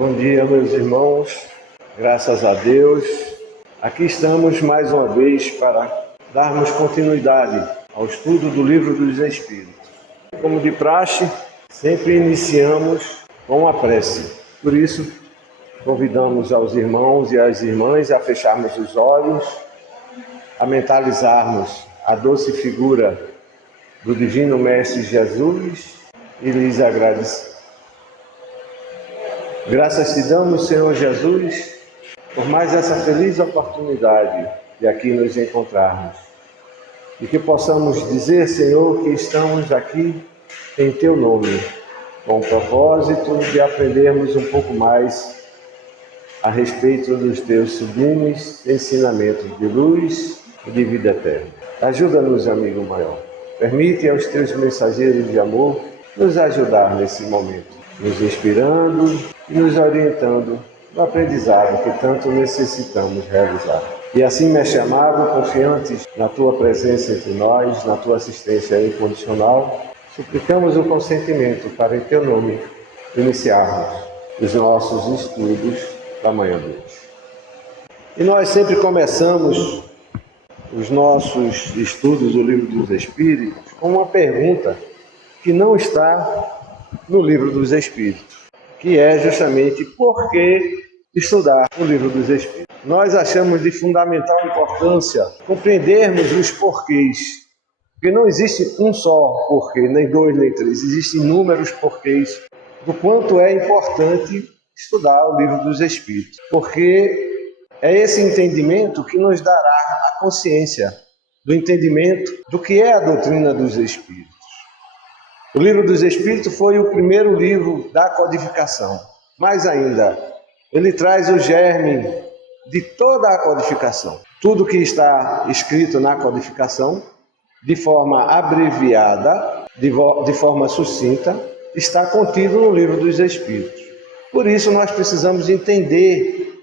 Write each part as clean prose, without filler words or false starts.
Bom dia, meus irmãos, graças a Deus. Aqui estamos mais uma vez para darmos continuidade ao estudo do Livro dos Espíritos. Como de praxe, sempre iniciamos com a prece. Por isso, convidamos aos irmãos e às irmãs a fecharmos os olhos, a mentalizarmos a doce figura do Divino Mestre Jesus e lhes agradecer. Graças te damos, Senhor Jesus, por mais essa feliz oportunidade de aqui nos encontrarmos. E que possamos dizer, Senhor, que estamos aqui em Teu nome, com o propósito de aprendermos um pouco mais a respeito dos Teus sublimes ensinamentos de luz e de vida eterna. Ajuda-nos, amigo maior. Permite aos Teus mensageiros de amor nos ajudar nesse momento, nos inspirando e nos orientando no aprendizado que tanto necessitamos realizar. E assim, mestre amado, confiantes na Tua presença entre nós, na Tua assistência incondicional, suplicamos o consentimento para, em Teu nome, iniciarmos os nossos estudos da manhã de hoje. E nós sempre começamos os nossos estudos do Livro dos Espíritos com uma pergunta que não está no Livro dos Espíritos, que é justamente por que estudar o Livro dos Espíritos. Nós achamos de fundamental importância compreendermos os porquês, porque não existe um só porquê, nem dois, nem três, existem inúmeros porquês do quanto é importante estudar o Livro dos Espíritos, porque é esse entendimento que nos dará a consciência do entendimento do que é a doutrina dos Espíritos. O Livro dos Espíritos foi o primeiro livro da codificação. Mais ainda, ele traz o germe de toda a codificação. Tudo que está escrito na codificação, de forma abreviada, de forma sucinta, está contido no Livro dos Espíritos. Por isso, nós precisamos entender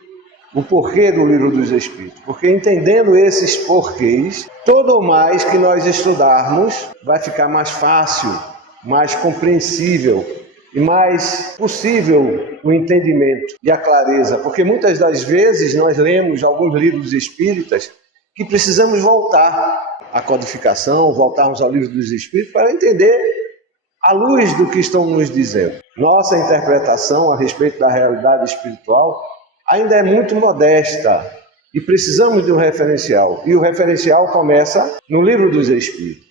o porquê do Livro dos Espíritos, porque entendendo esses porquês, todo o mais que nós estudarmos vai ficar mais fácil, mais compreensível e mais possível o entendimento e a clareza, porque muitas das vezes nós lemos alguns livros espíritas que precisamos voltar à codificação, voltarmos ao Livro dos Espíritos para entender à luz do que estão nos dizendo. Nossa interpretação a respeito da realidade espiritual ainda é muito modesta e precisamos de um referencial, e o referencial começa no Livro dos Espíritos.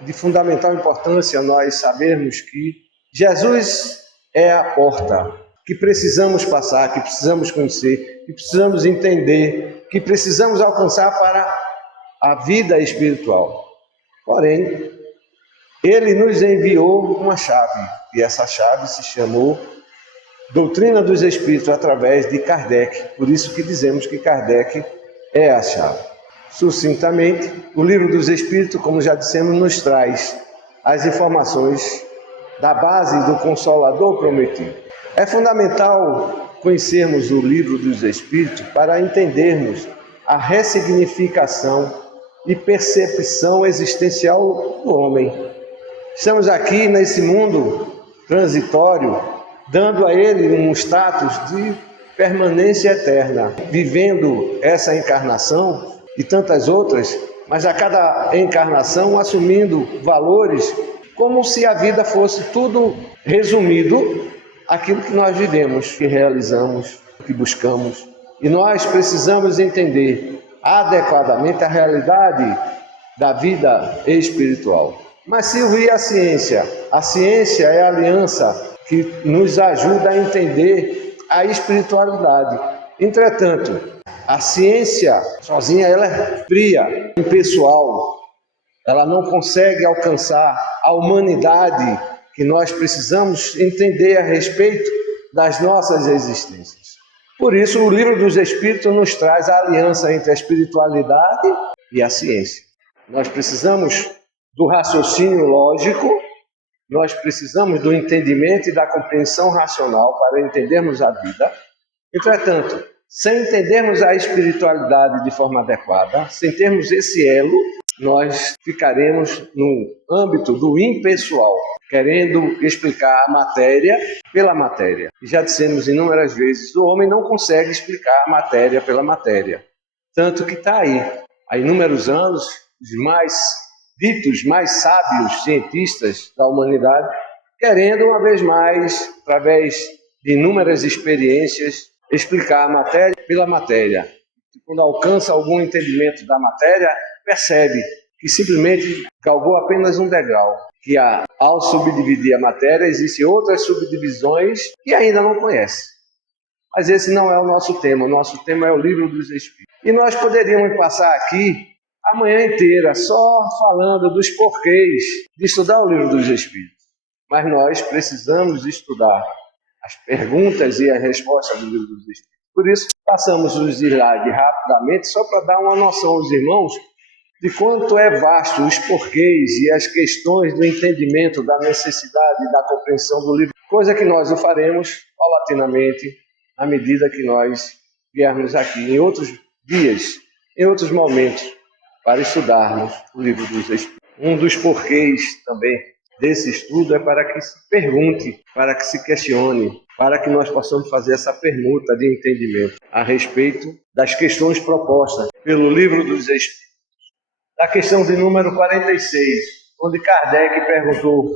De fundamental importância nós sabermos que Jesus é a porta que precisamos passar, que precisamos conhecer, que precisamos entender, que precisamos alcançar para a vida espiritual. Porém, Ele nos enviou uma chave, e essa chave se chamou Doutrina dos Espíritos através de Kardec. Por isso que dizemos que Kardec é a chave. Sucintamente, o Livro dos Espíritos, como já dissemos, nos traz as informações da base do Consolador prometido. É fundamental conhecermos o Livro dos Espíritos para entendermos a ressignificação e percepção existencial do homem. Estamos aqui nesse mundo transitório, dando a ele um status de permanência eterna, vivendo essa encarnação e tantas outras, mas a cada encarnação assumindo valores como se a vida fosse tudo resumido aquilo que nós vivemos, que realizamos, que buscamos. E nós precisamos entender adequadamente a realidade da vida espiritual. Mas se ouvir a ciência é a aliança que nos ajuda a entender a espiritualidade. Entretanto, a ciência sozinha ela é fria, impessoal. Ela não consegue alcançar a humanidade que nós precisamos entender a respeito das nossas existências. Por isso, o Livro dos Espíritos nos traz a aliança entre a espiritualidade e a ciência. Nós precisamos do raciocínio lógico, nós precisamos do entendimento e da compreensão racional para entendermos a vida. Entretanto, sem entendermos a espiritualidade de forma adequada, sem termos esse elo, nós ficaremos no âmbito do impessoal, querendo explicar a matéria pela matéria. E já dissemos inúmeras vezes, o homem não consegue explicar a matéria pela matéria. Tanto que está aí, há inúmeros anos, os mais sábios cientistas da humanidade, querendo uma vez mais, através de inúmeras experiências, explicar a matéria pela matéria. E quando alcança algum entendimento da matéria, percebe que simplesmente galgou apenas um degrau, que ao subdividir a matéria, existem outras subdivisões que ainda não conhece. Mas esse não é o nosso tema é o Livro dos Espíritos. E nós poderíamos passar aqui a manhã inteira só falando dos porquês de estudar o Livro dos Espíritos. Mas nós precisamos estudar as perguntas e as respostas do Livro dos Espíritos. Por isso, passamos os slides rapidamente, só para dar uma noção aos irmãos de quanto é vasto os porquês e as questões do entendimento, da necessidade e da compreensão do livro, coisa que nós o faremos paulatinamente, à medida que nós viermos aqui em outros dias, em outros momentos, para estudarmos o Livro dos Espíritos. Um dos porquês também desse estudo é para que se pergunte, para que se questione, para que nós possamos fazer essa permuta de entendimento a respeito das questões propostas pelo Livro dos Espíritos. Da questão de número 46, onde Kardec perguntou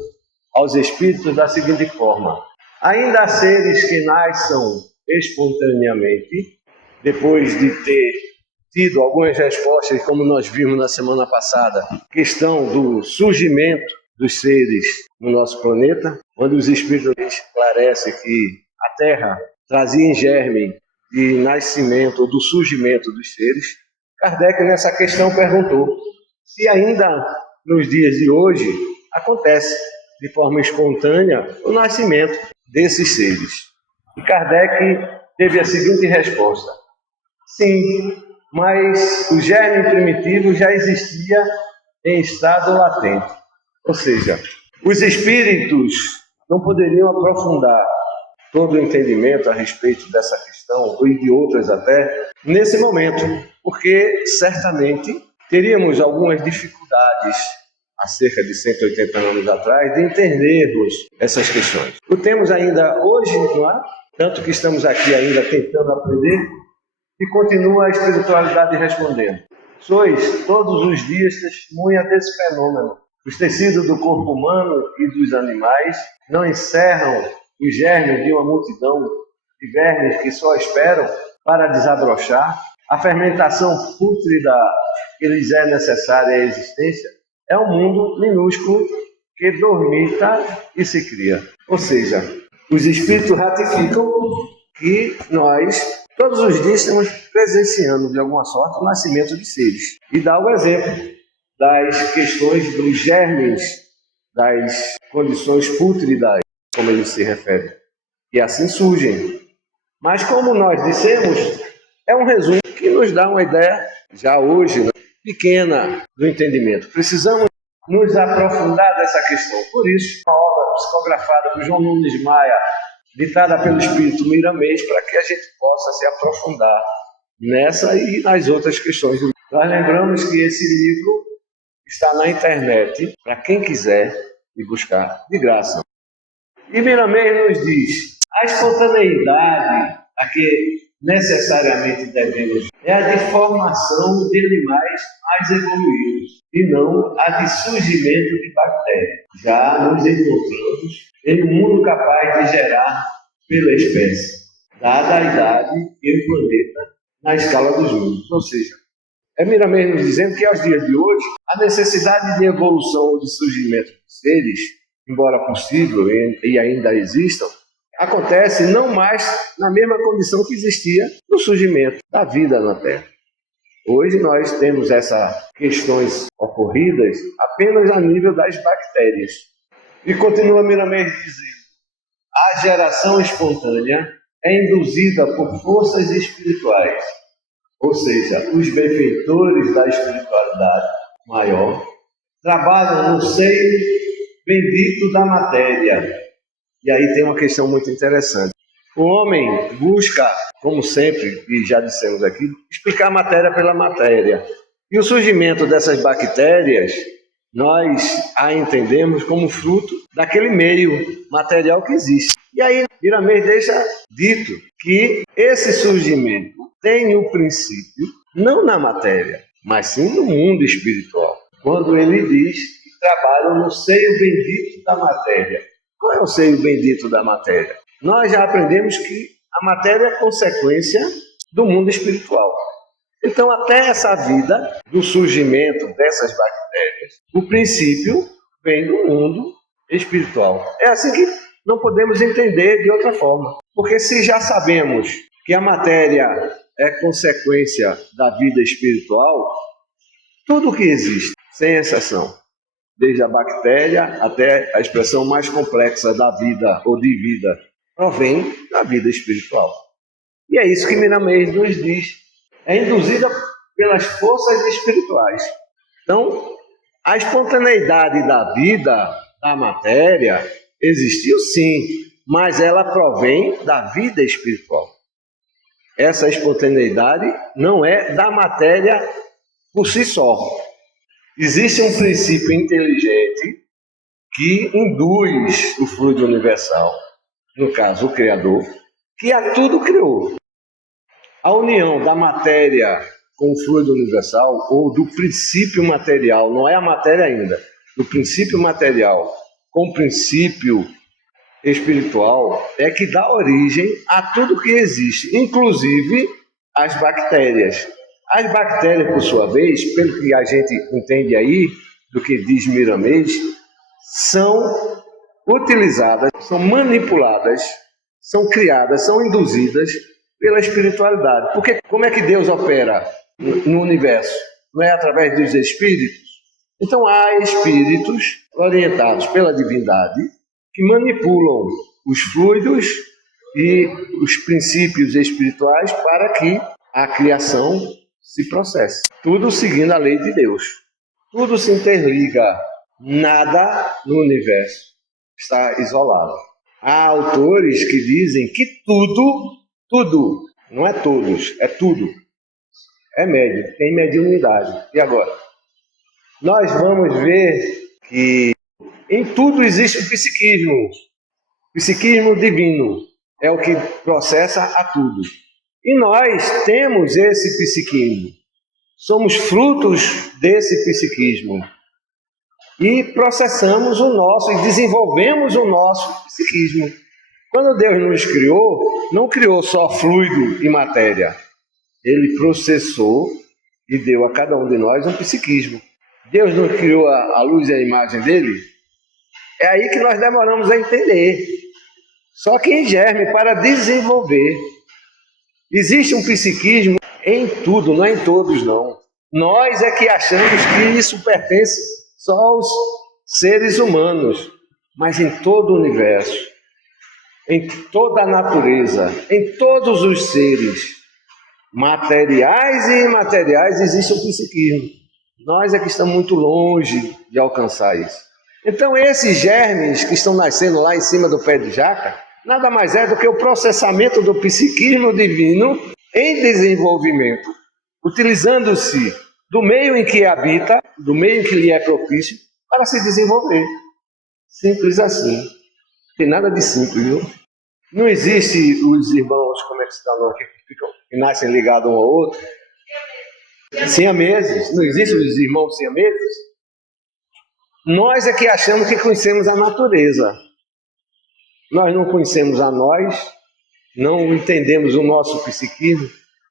aos espíritos da seguinte forma: ainda há seres que nasçam espontaneamente, depois de ter tido algumas respostas, como nós vimos na semana passada, questão do surgimento dos seres no nosso planeta, onde os espíritos esclarecem que a Terra trazia em germe de nascimento ou do surgimento dos seres. Kardec, nessa questão, perguntou se ainda nos dias de hoje acontece de forma espontânea o nascimento desses seres. E Kardec teve a seguinte resposta: sim, mas o germe primitivo já existia em estado latente. Ou seja, os espíritos não poderiam aprofundar todo o entendimento a respeito dessa questão, e de outras até, nesse momento, porque certamente teríamos algumas dificuldades há cerca de 180 anos atrás de entendermos essas questões. O temos ainda hoje, não é? Tanto que estamos aqui ainda tentando aprender, e continua a espiritualidade respondendo: sois todos os dias testemunha desse fenômeno. Os tecidos do corpo humano e dos animais não encerram os germes de uma multidão de vermes que só esperam para desabrochar. A fermentação pútrida que lhes é necessária à existência é um mundo minúsculo que dormita e se cria. Ou seja, os espíritos ratificam que nós, todos os dias, estamos presenciando, de alguma sorte, o nascimento de seres. E dá o exemplo das questões dos germes, das condições pútridas, como ele se refere. E assim surgem. Mas, como nós dissemos, é um resumo que nos dá uma ideia, já hoje, né, pequena do entendimento. Precisamos nos aprofundar dessa questão. Por isso, uma obra psicografada por João Nunes Maia, ditada pelo Espírito Miramês, para que a gente possa se aprofundar nessa e nas outras questões. Nós lembramos que esse livro está na internet, para quem quiser ir buscar de graça. E Miramês nos diz: a espontaneidade a que necessariamente devemos é a de formação de animais mais evoluídos, e não a de surgimento de bactérias. Já nos encontramos em um mundo capaz de gerar pela espécie, dada a idade e o planeta na escala dos mundos. Ou seja, é Miramês nos dizendo que aos dias de hoje a necessidade de evolução ou de surgimento de seres, embora possível e ainda existam, acontece não mais na mesma condição que existia no surgimento da vida na Terra. Hoje nós temos essas questões ocorridas apenas a nível das bactérias. E continua Miramês dizendo: a geração espontânea é induzida por forças espirituais, ou seja, os benfeitores da espiritualidade maior trabalham no seio bendito da matéria. E aí tem uma questão muito interessante. O homem busca, como sempre, e já dissemos aqui, explicar a matéria pela matéria. E o surgimento dessas bactérias, nós a entendemos como fruto daquele meio material que existe. E aí, Miramês deixa dito que esse surgimento tem o princípio não na matéria, mas sim no mundo espiritual. Quando ele diz que trabalham no seio bendito da matéria. Qual é o seio bendito da matéria? Nós já aprendemos que a matéria é consequência do mundo espiritual. Então, até essa vida do surgimento dessas bactérias, o princípio vem do mundo espiritual. É assim que não podemos entender de outra forma. Porque se já sabemos que a matéria é consequência da vida espiritual, tudo que existe, sem exceção, desde a bactéria até a expressão mais complexa da vida ou de vida, provém da vida espiritual. E é isso que Miramês nos diz. É induzida pelas forças espirituais. Então, a espontaneidade da vida, da matéria, existiu sim, mas ela provém da vida espiritual. Essa espontaneidade não é da matéria por si só. Existe um princípio inteligente que induz o fluido universal, no caso o Criador, que a tudo criou. A união da matéria com o fluido universal, ou do princípio material, não é a matéria ainda, do princípio material com o princípio espiritual, é que dá origem a tudo que existe, inclusive as bactérias. As bactérias, por sua vez, pelo que a gente entende aí, do que diz Miramês, são utilizadas, são manipuladas, são criadas, são induzidas pela espiritualidade. Porque como é que Deus opera no universo? Não é através dos espíritos? Então há espíritos orientados pela divindade que manipulam os fluidos e os princípios espirituais para que a criação se processe. Tudo seguindo a lei de Deus. Tudo se interliga. Nada no universo está isolado. Há autores que dizem que tudo, não é todos, é tudo. É médio, tem mediunidade. E agora? Nós vamos ver que em tudo existe o psiquismo. Psiquismo divino é o que processa a tudo. E nós temos esse psiquismo. Somos frutos desse psiquismo. E processamos o nosso, e desenvolvemos o nosso psiquismo. Quando Deus nos criou, não criou só fluido e matéria. Ele processou e deu a cada um de nós um psiquismo. Deus não criou a luz e a imagem dele? É aí que nós demoramos a entender. Só que em germe, para desenvolver. Existe um psiquismo em tudo, não é em todos, não. Nós é que achamos que isso pertence só aos seres humanos, mas em todo o universo, em toda a natureza, em todos os seres, materiais e imateriais, existe um psiquismo. Nós é que estamos muito longe de alcançar isso. Então, esses germes que estão nascendo lá em cima do pé de jaca, nada mais é do que o processamento do psiquismo divino em desenvolvimento, utilizando-se do meio em que habita, do meio em que lhe é propício, para se desenvolver. Simples assim. Não tem nada de simples, viu? Não existe os irmãos, como é que se dá aqui, que nascem ligados um ao outro. Siameses. Não existem os irmãos siameses? Nós é que achamos que conhecemos a natureza. Nós não conhecemos a nós, não entendemos o nosso psiquismo.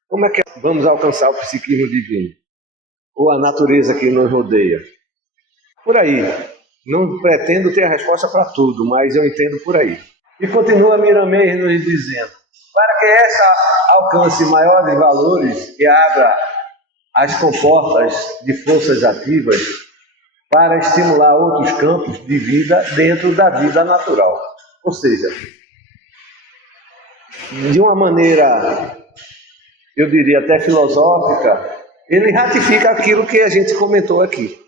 Como é que vamos alcançar o psiquismo divino? Ou a natureza que nos rodeia? Por aí. Não pretendo ter a resposta para tudo, mas eu entendo por aí. E continua Miramês nos dizendo: para que essa alcance maiores valores e abra as comportas de forças ativas para estimular outros campos de vida dentro da vida natural. Ou seja, de uma maneira, eu diria até filosófica, ele ratifica aquilo que a gente comentou aqui.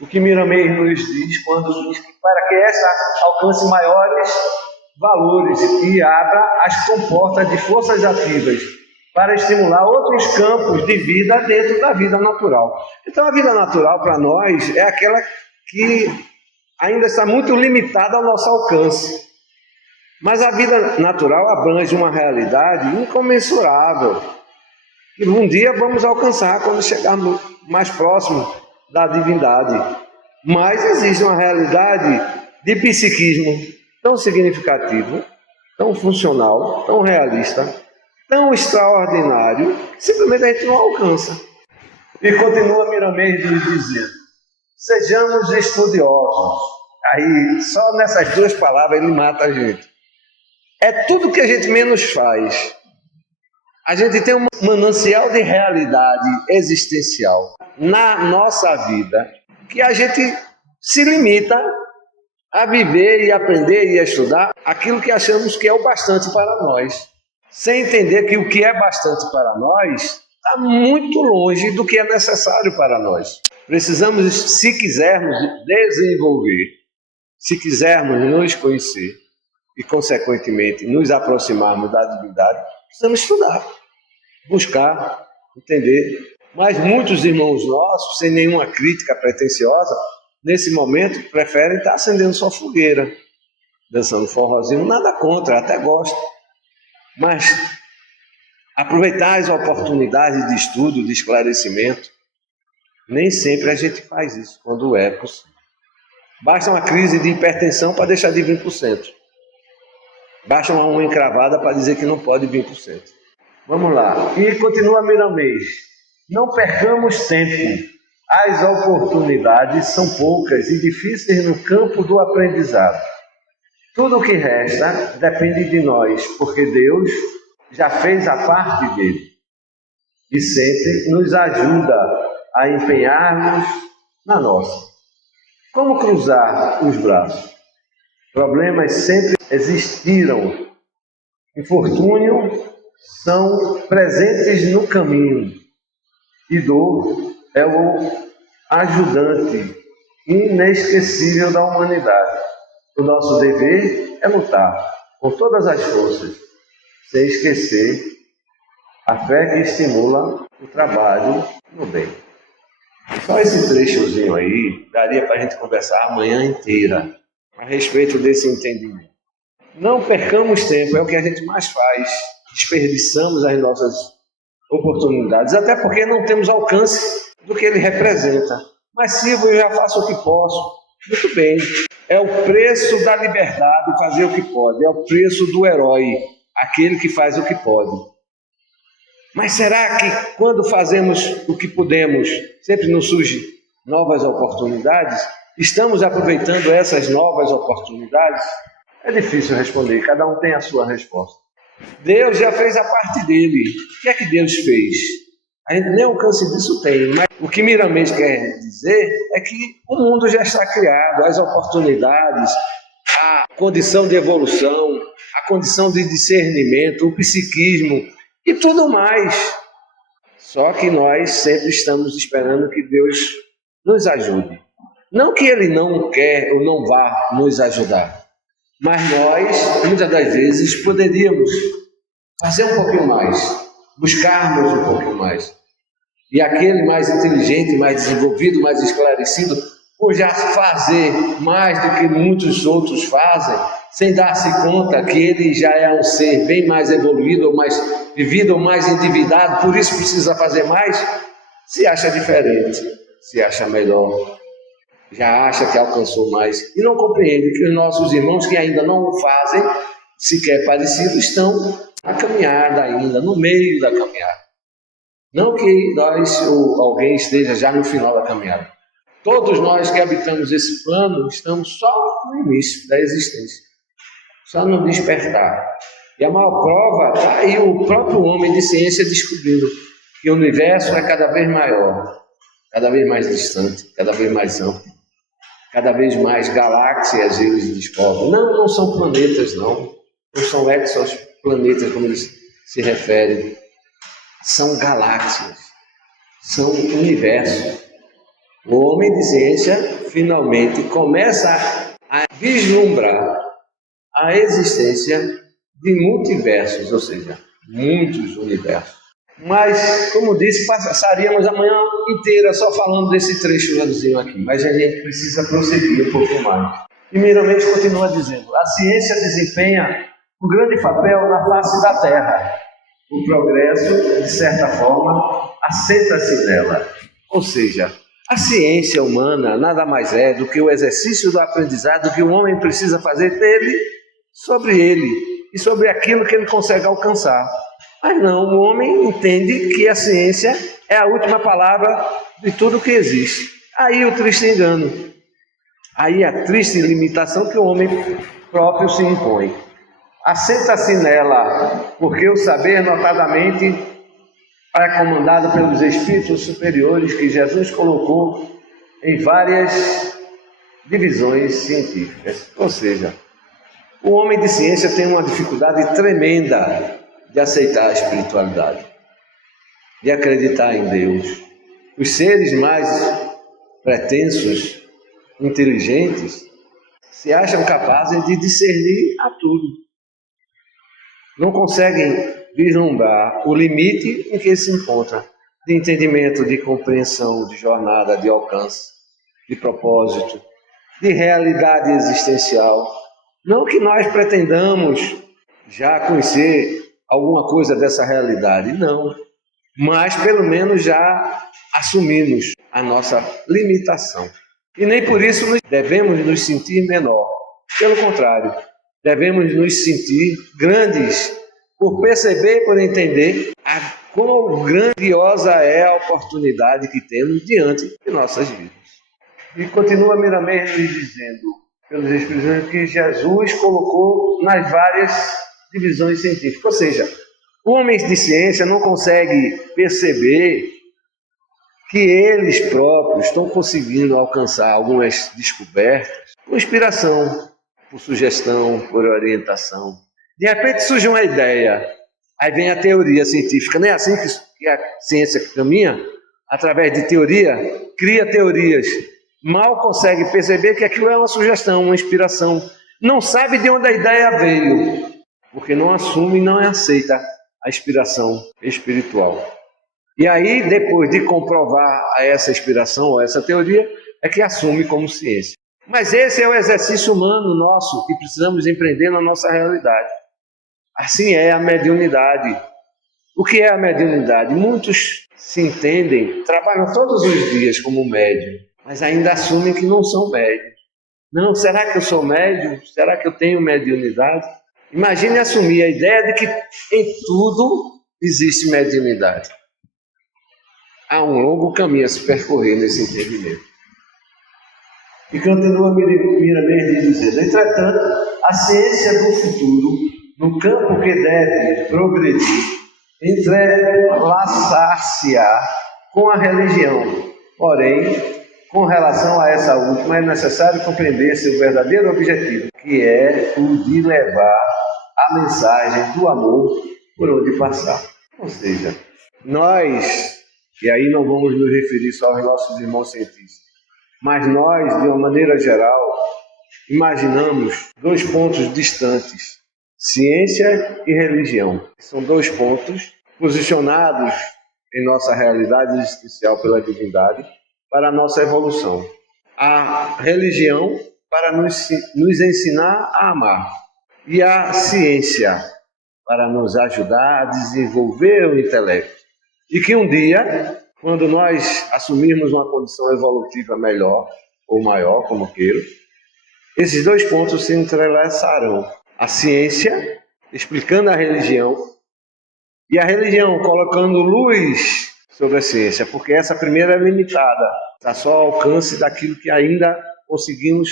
O que Miramês nos diz quando diz que para que essa alcance maiores valores e abra as comportas de forças ativas para estimular outros campos de vida dentro da vida natural. Então, a vida natural para nós é aquela que ainda está muito limitada ao nosso alcance. Mas a vida natural abrange uma realidade incomensurável, que um dia vamos alcançar quando chegarmos mais próximo da divindade. Mas existe uma realidade de psiquismo tão significativo, tão funcional, tão realista, tão extraordinário, que simplesmente a gente não alcança. E continua Miramês nos dizendo: sejamos estudiosos. Aí, só nessas duas palavras ele mata a gente. É tudo que a gente menos faz. A gente tem um manancial de realidade existencial na nossa vida, que a gente se limita a viver e aprender e a estudar aquilo que achamos que é o bastante para nós, sem entender que o que é bastante para nós está muito longe do que é necessário para nós. Precisamos, se quisermos desenvolver, se quisermos nos conhecer e, consequentemente, nos aproximarmos da divindade, precisamos estudar, buscar, entender. Mas muitos irmãos nossos, sem nenhuma crítica pretensiosa, nesse momento preferem estar acendendo sua fogueira, dançando forrozinho, nada contra, até gosto. Mas aproveitar as oportunidades de estudo, de esclarecimento, nem sempre a gente faz isso, quando é possível. Basta uma crise de hipertensão para deixar de vir para o centro. Basta uma unha encravada para dizer que não pode vir para o centro. Vamos lá. E continua Miramês: não percamos tempo. As oportunidades são poucas e difíceis no campo do aprendizado. Tudo o que resta depende de nós, porque Deus já fez a parte dele e sempre nos ajuda a empenhar-nos na nossa. Como cruzar os braços? Problemas sempre existiram. Infortúnio são presentes no caminho. E dor é o ajudante inesquecível da humanidade. O nosso dever é lutar com todas as forças, sem esquecer a fé que estimula o trabalho no bem. Só esse trechozinho aí daria para a gente conversar a manhã inteira a respeito desse entendimento. Não percamos tempo, é o que a gente mais faz. Desperdiçamos as nossas oportunidades, até porque não temos alcance do que ele representa. Mas Silvio, eu já faço o que posso. Muito bem. É o preço da liberdade fazer o que pode. É o preço do herói, aquele que faz o que pode. Mas será que quando fazemos o que podemos, sempre nos surgem novas oportunidades? Estamos aproveitando essas novas oportunidades? É difícil responder, cada um tem a sua resposta. Deus já fez a parte dele. O que é que Deus fez? A gente nem alcance disso tem, mas o que Miramês quer dizer é que o mundo já está criado, as oportunidades, a condição de evolução, a condição de discernimento, o psiquismo e tudo mais. Só que nós sempre estamos esperando que Deus nos ajude. Não que Ele não quer ou não vá nos ajudar, mas nós, muitas das vezes, poderíamos fazer um pouquinho mais, buscarmos um pouquinho mais. E aquele mais inteligente, mais desenvolvido, mais esclarecido, por já fazer mais do que muitos outros fazem, sem dar-se conta que ele já é um ser bem mais evoluído, ou mais vivido, ou mais endividado, por isso precisa fazer mais, se acha diferente, se acha melhor, já acha que alcançou mais, e não compreende que os nossos irmãos que ainda não o fazem, sequer parecido, estão na caminhada ainda, no meio da caminhada. Não que nós ou alguém esteja já no final da caminhada. Todos nós que habitamos esse plano estamos só no início da existência, só no despertar. E a maior prova está aí o próprio homem de ciência descobrindo que o universo é cada vez maior, cada vez mais distante, cada vez mais amplo, cada vez mais galáxias eles descobrem. Não são planetas, não são exoplanetas como eles se referem. São galáxias, são universos. O homem de ciência finalmente começa a vislumbrar a existência de multiversos, ou seja, muitos universos. Mas, como disse, passaríamos a manhã inteira só falando desse trechozinho aqui. Mas a gente precisa prosseguir um pouco mais. Primeiramente, continua dizendo: a ciência desempenha um grande papel na face da Terra. O progresso, de certa forma, assenta-se nela. Ou seja, a ciência humana nada mais é do que o exercício do aprendizado que o homem precisa fazer dele, sobre ele e sobre aquilo que ele consegue alcançar. Mas não, o homem entende que a ciência é a última palavra de tudo que existe. Aí o triste engano, aí a triste limitação que o homem próprio se impõe. Assenta-se nela, porque o saber, notadamente, é comandado pelos espíritos superiores que Jesus colocou em várias divisões científicas. Ou seja, o homem de ciência tem uma dificuldade tremenda de aceitar a espiritualidade, de acreditar em Deus. Os seres mais pretensos, inteligentes, se acham capazes de discernir a tudo. Não conseguem vislumbrar o limite em que se encontra, de entendimento, de compreensão, de jornada, de alcance, de propósito, de realidade existencial. Não que nós pretendamos já conhecer alguma coisa dessa realidade, não. Mas pelo menos já assumimos a nossa limitação. E nem por isso devemos nos sentir menor. Pelo contrário, devemos nos sentir grandes por perceber, por entender quão grandiosa é a oportunidade que temos diante de nossas vidas. E continua Miramês dizendo, pelos Espíritos, que Jesus colocou nas várias divisões científicas. Ou seja, homens de ciência não conseguem perceber que eles próprios estão conseguindo alcançar algumas descobertas por inspiração, por sugestão, por orientação. De repente surge uma ideia, aí vem a teoria científica. Não é assim que a ciência caminha? Através de teoria, cria teorias. Mal consegue perceber que aquilo é uma sugestão, uma inspiração. Não sabe de onde a ideia veio, porque não assume e não aceita a inspiração espiritual. E aí, depois de comprovar essa inspiração ou essa teoria, é que assume como ciência. Mas esse é o exercício humano nosso que precisamos empreender na nossa realidade. Assim é a mediunidade. O que é a mediunidade? Muitos se entendem, trabalham todos os dias como médium, mas ainda assumem que não são médiums. Não, será que eu sou médium? Será que eu tenho mediunidade? Imagine assumir a ideia de que em tudo existe mediunidade. Há um longo caminho a se percorrer nesse entendimento. E continua Miramês dizendo: entretanto, a ciência do futuro, no campo que deve progredir, entrelaçar-se-á com a religião. Porém, com relação a essa última, é necessário compreender seu verdadeiro objetivo, que é o de levar a mensagem do amor por onde passar. Ou seja, nós, e aí não vamos nos referir só aos nossos irmãos cientistas, mas nós, de uma maneira geral, imaginamos dois pontos distantes, ciência e religião. São dois pontos posicionados em nossa realidade existencial pela divindade para a nossa evolução. A religião para nos ensinar a amar e a ciência para nos ajudar a desenvolver o intelecto. E que um dia, quando nós assumirmos uma condição evolutiva melhor ou maior, como queiro, esses dois pontos se entrelaçarão. A ciência, explicando a religião, e a religião colocando luz sobre a ciência, porque essa primeira é limitada, está só ao alcance daquilo que ainda conseguimos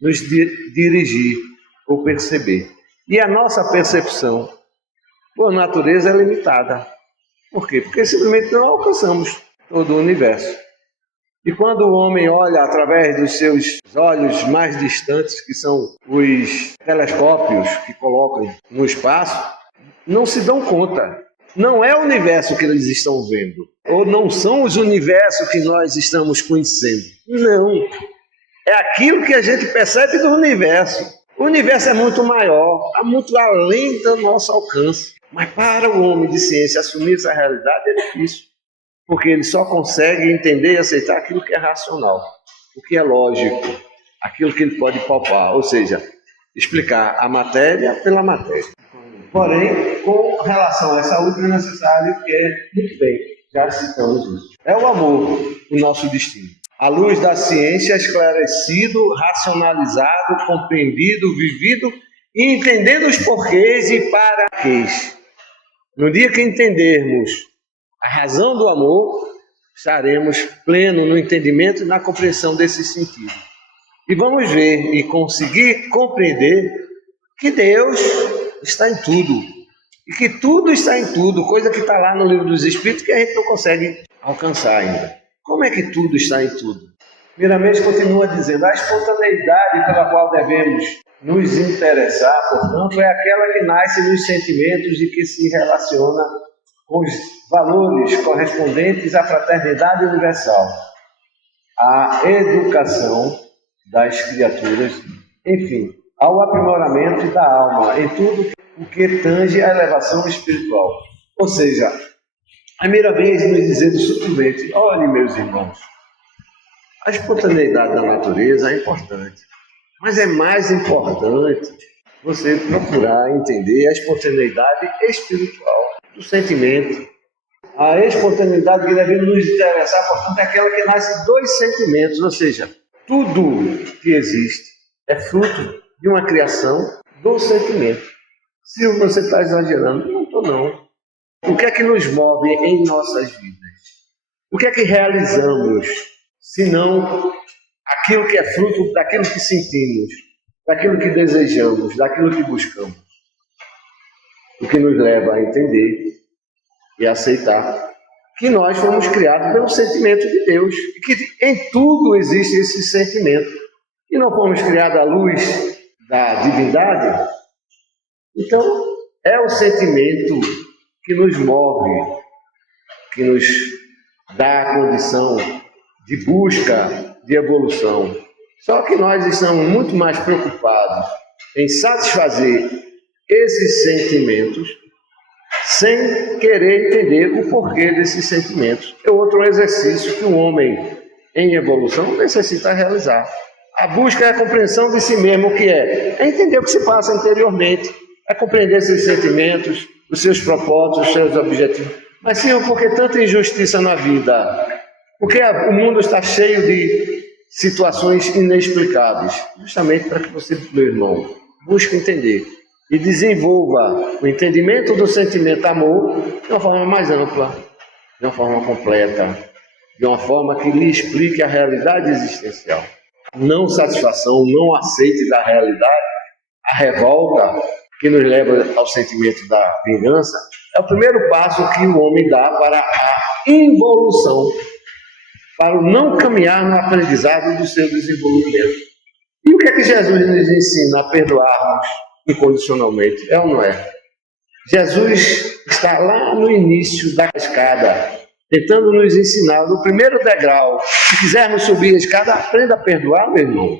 nos dirigir ou perceber. E a nossa percepção, por natureza, é limitada. Por quê? Porque simplesmente não alcançamos todo o universo. E quando o homem olha através dos seus olhos mais distantes, que são os telescópios que colocam no espaço, não se dão conta. Não é o universo que eles estão vendo, ou não são os universos que nós estamos conhecendo. Não. É aquilo que a gente percebe do universo. O universo é muito maior, está muito além do nosso alcance. Mas para o homem de ciência assumir essa realidade é difícil, porque ele só consegue entender e aceitar aquilo que é racional, o que é lógico, aquilo que ele pode palpar, ou seja, explicar a matéria pela matéria. Porém, com relação à saúde é necessário muito bem, já citamos isso. É o amor o nosso destino. À luz da ciência, esclarecido, racionalizado, compreendido, vivido e entendendo os porquês e para quês. No dia que entendermos a razão do amor, estaremos plenos no entendimento e na compreensão desse sentido. E vamos ver e conseguir compreender que Deus está em tudo. E que tudo está em tudo, coisa que está lá no livro dos Espíritos que a gente não consegue alcançar ainda. Como é que tudo está em tudo? Primeiramente, continua dizendo, a espontaneidade pela qual devemos nos interessar, portanto, é aquela que nasce nos sentimentos e que se relaciona com os valores correspondentes à fraternidade universal, à educação das criaturas, enfim, ao aprimoramento da alma, em tudo o que tange a elevação espiritual. Ou seja, a primeira vez nos dizendo sutilmente, olhe meus irmãos, a espontaneidade da natureza é importante, mas é mais importante você procurar entender a espontaneidade espiritual do sentimento. A espontaneidade que devemos nos interessar, portanto, é aquela que nasce dos sentimentos, ou seja, tudo que existe é fruto de uma criação do sentimento. Se você está exagerando, não estou não. O que é que nos move em nossas vidas? O que é que realizamos, se não aquilo que é fruto daquilo que sentimos, daquilo que desejamos, daquilo que buscamos? O que nos leva a entender e aceitar que nós fomos criados pelo sentimento de Deus, e que em tudo existe esse sentimento, e não fomos criados à luz da divindade. Então, é o sentimento que nos move, que nos dá a condição de busca, de evolução. Só que nós estamos muito mais preocupados em satisfazer esses sentimentos sem querer entender o porquê desses sentimentos. É outro exercício que o homem em evolução necessita realizar. A busca é a compreensão de si mesmo, o que é entender o que se passa interiormente, é compreender seus sentimentos, os seus propósitos, os seus objetivos. Mas sim, por que tanta injustiça na vida? Porque o mundo está cheio de situações inexplicáveis. Justamente para que você, meu irmão, busque entender e desenvolva o entendimento do sentimento amor de uma forma mais ampla, de uma forma completa, de uma forma que lhe explique a realidade existencial. Não satisfação, não aceite da realidade, a revolta que nos leva ao sentimento da vingança, é o primeiro passo que o homem dá para a involução, para o não caminhar no aprendizado do seu desenvolvimento. E o que é que Jesus nos ensina? A perdoarmos incondicionalmente, é ou não é? Jesus está lá no início da escada, tentando nos ensinar no primeiro degrau. Se quisermos subir a escada, aprenda a perdoar, meu irmão.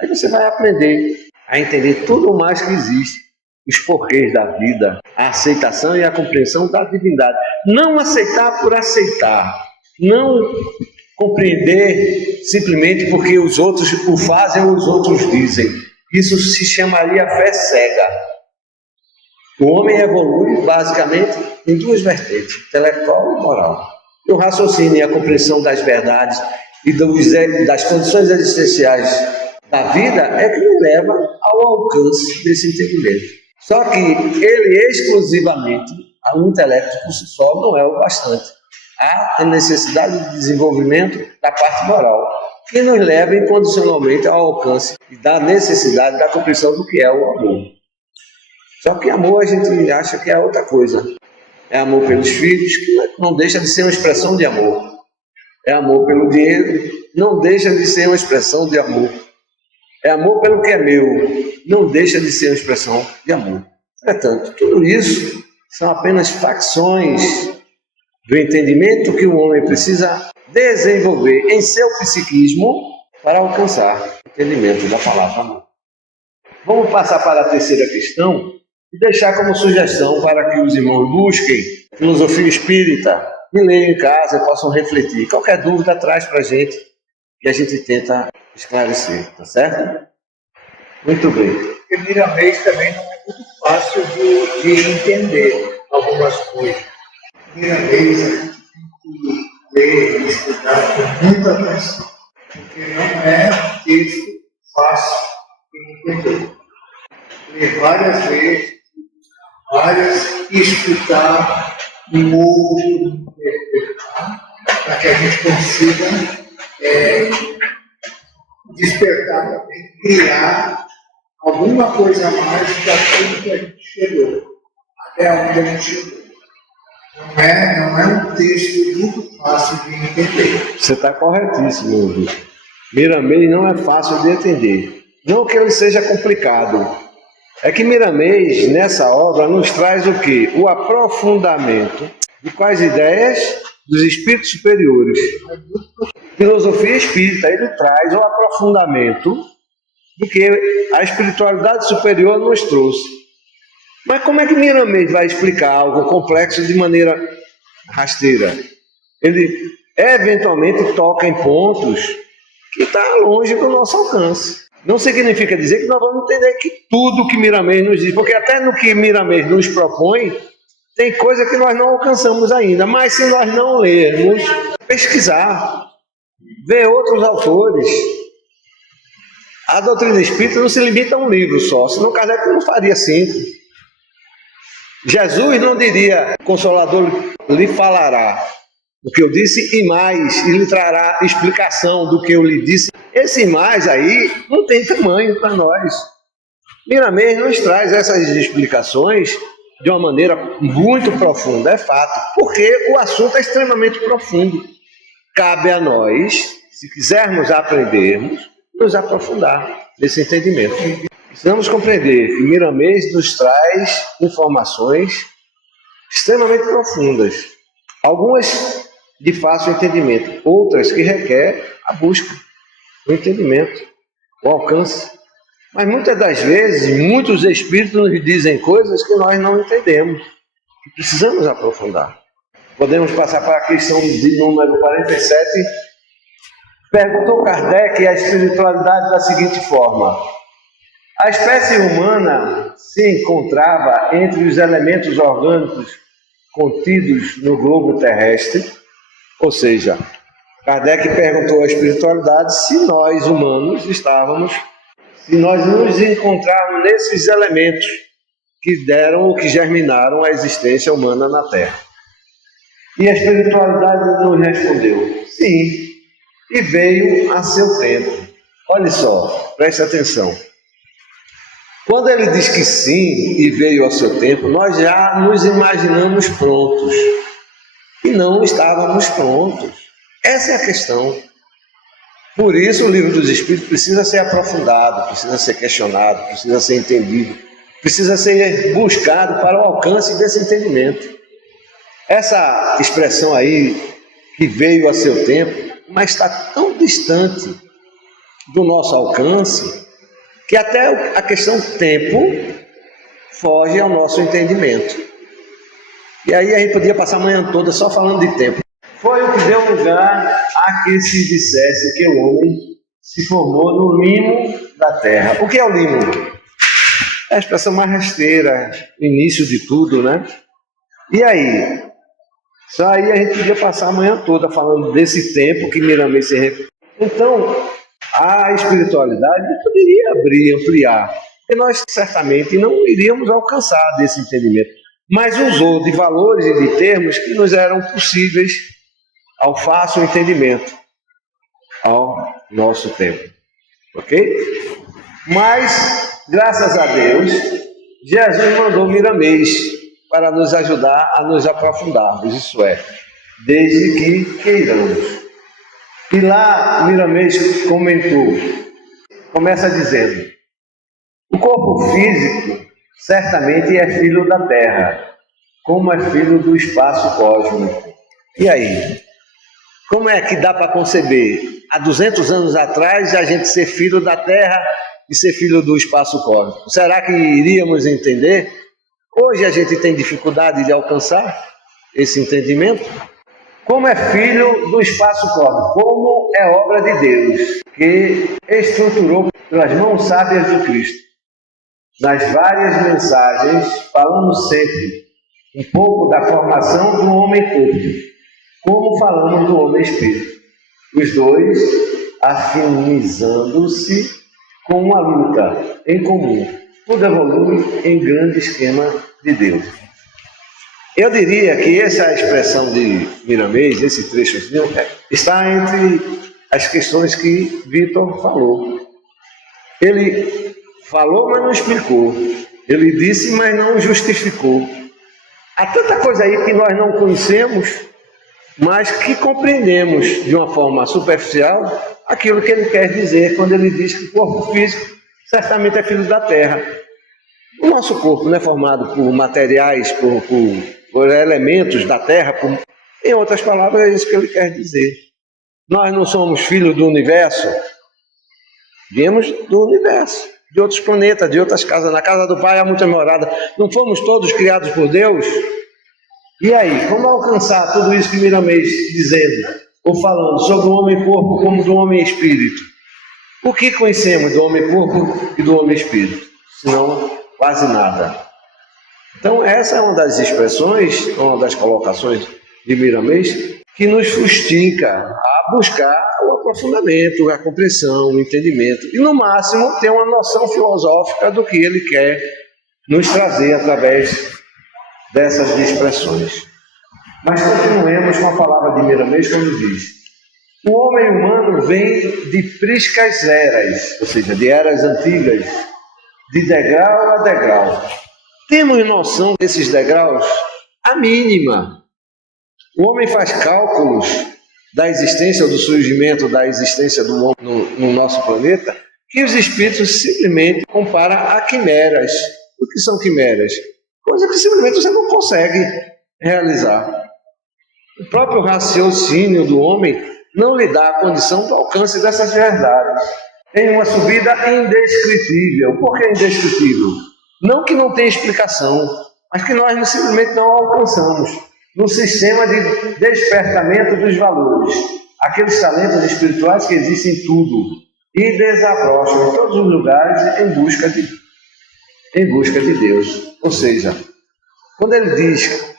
Aí você vai aprender a entender tudo o mais que existe, os porquês da vida, a aceitação e a compreensão da divindade. Não aceitar por aceitar, não compreender simplesmente porque os outros o fazem ou os outros dizem. Isso se chamaria fé cega. O homem evolui basicamente em duas vertentes, intelectual e moral. E o raciocínio e a compreensão das verdades e das condições existenciais da vida é que nos leva ao alcance desse entendimento. Só que ele exclusivamente, o intelecto por si só, não é o bastante. Há a necessidade de desenvolvimento da parte moral, que nos leva incondicionalmente ao alcance da necessidade da compreensão do que é o amor. Só que amor a gente acha que é outra coisa. É amor pelos filhos, que não deixa de ser uma expressão de amor. É amor pelo dinheiro, não deixa de ser uma expressão de amor. É amor pelo que é meu, não deixa de ser uma expressão de amor. Portanto, tudo isso são apenas facções do entendimento que o homem precisa desenvolver em seu psiquismo para alcançar o entendimento da palavra amor. Vamos passar para a terceira questão, e deixar como sugestão para que os irmãos busquem filosofia espírita e leiam em casa e possam refletir. Qualquer dúvida traz para a gente que a gente tenta esclarecer, tá certo? Muito bem. Porque Miramês também não é muito fácil de entender algumas coisas. Miramês a gente tem que ler e estudar com muita atenção, porque não é um texto fácil de entender. Ler várias vezes, e escutar um outro interpretar, para que a gente consiga despertar também, criar alguma coisa a mais daquilo que a gente chegou, até onde a gente chegou. Não é um texto muito fácil de entender. Você está corretíssimo, Vitor. Miramês não é fácil de entender. Não que ele seja complicado. É que Miramês, nessa obra, nos traz o quê? O aprofundamento de quais ideias? Dos espíritos superiores. Filosofia espírita, ele traz o aprofundamento do que a espiritualidade superior nos trouxe. Mas como é que Miramês vai explicar algo complexo de maneira rasteira? Ele eventualmente toca em pontos que estão longe do nosso alcance. Não significa dizer que nós vamos entender que tudo que Miramês nos diz, porque até no que Miramês nos propõe, tem coisa que nós não alcançamos ainda. Mas se nós não lermos, pesquisar, ver outros autores, a doutrina espírita não se limita a um livro só, senão Kardec não faria 5. Jesus não diria, Consolador lhe falará o que eu disse e mais, e lhe trará explicação do que eu lhe disse. Esse mais aí não tem tamanho para nós. Miramês nos traz essas explicações de uma maneira muito profunda, é fato, porque o assunto é extremamente profundo. Cabe a nós, se quisermos aprendermos, nos aprofundar nesse entendimento. Precisamos compreender que Miramês nos traz informações extremamente profundas, algumas de fácil entendimento, outras que requer a busca, o entendimento, o alcance. Mas muitas das vezes, muitos espíritos nos dizem coisas que nós não entendemos, que precisamos aprofundar. Podemos passar para a questão de número 47. Perguntou Kardec a espiritualidade da seguinte forma: a espécie humana se encontrava entre os elementos orgânicos contidos no globo terrestre? Ou seja, Kardec perguntou à espiritualidade se nós humanos se nós nos encontrarmos nesses elementos que deram ou que germinaram a existência humana na Terra. E a espiritualidade nos respondeu: sim, e veio a seu tempo. Olha só, preste atenção. Quando ele diz que sim e veio ao seu tempo, nós já nos imaginamos prontos. E não estávamos prontos. Essa é a questão. Por isso o livro dos Espíritos precisa ser aprofundado, precisa ser questionado, precisa ser entendido, precisa ser buscado para o alcance desse entendimento. Essa expressão aí, que veio a seu tempo, mas está tão distante do nosso alcance, que até a questão tempo foge ao nosso entendimento. E aí a gente podia passar a manhã toda só falando de tempo. Foi o que deu lugar a que se dissesse que o homem se formou no limo da terra. O que é o limo? É a expressão mais rasteira, início de tudo, né? E aí? Só aí a gente podia passar a manhã toda falando desse tempo que Miramês se refere. Então, a espiritualidade poderia abrir, ampliar, porque nós certamente não iríamos alcançar desse entendimento, mas usou de valores e de termos que nos eram possíveis ao fácil entendimento, ao nosso tempo. Ok? Mas, graças a Deus, Jesus mandou Miramês para nos ajudar a nos aprofundarmos, isso é, desde que queiramos. E lá Miramês comentou, começa dizendo: o corpo físico certamente é filho da Terra, como é filho do espaço cósmico. E aí? Como é que dá para conceber, há 200 anos atrás, a gente ser filho da Terra e ser filho do espaço cósmico? Será que iríamos entender? Hoje a gente tem dificuldade de alcançar esse entendimento. Como é filho do espaço cósmico, como é obra de Deus, que estruturou pelas mãos sábias do Cristo. Nas várias mensagens, falamos sempre um pouco da formação do homem-corpo, como falamos do homem-espírito. Os dois afinizando-se com uma luta em comum. Tudo evolui em grande esquema de Deus. Eu diria que essa expressão de Miramês, esse trechozinho, está entre as questões que Vitor falou. Ele falou, mas não explicou. Ele disse, mas não justificou. Há tanta coisa aí que nós não conhecemos, mas que compreendemos de uma forma superficial aquilo que ele quer dizer quando ele diz que o corpo físico certamente é filho da terra. O nosso corpo não é formado por materiais, por elementos da terra. Em outras palavras, é isso que ele quer dizer. Nós não somos filhos do universo, viemos do universo, de outros planetas, de outras casas. Na casa do Pai há muita morada. Não fomos todos criados por Deus? E aí, como alcançar tudo isso que Miramês dizendo, ou falando sobre o homem-corpo como do homem-espírito? O que conhecemos do homem-corpo e do homem-espírito? Senão, quase nada. Então, essa é uma das expressões, uma das colocações de Miramês, que nos fustiga a buscar o aprofundamento, a compreensão, o entendimento, e, no máximo, ter uma noção filosófica do que ele quer nos trazer através dessas expressões. Mas continuemos com a palavra de Miramês quando diz: o homem humano vem de priscas eras, ou seja, de eras antigas, de degrau a degrau. Temos noção desses degraus? A mínima. O homem faz cálculos da existência, do surgimento da existência do homem no nosso planeta, que os espíritos simplesmente comparam a quimeras. O que são quimeras? Coisa que simplesmente você não consegue realizar. O próprio raciocínio do homem não lhe dá a condição do alcance dessas verdades. Tem uma subida indescritível. Por que indescritível? Não que não tenha explicação, mas que nós simplesmente não alcançamos no sistema de despertamento dos valores, aqueles talentos espirituais que existem em tudo e desabrocham em todos os lugares em busca de Deus. Ou seja, quando ele diz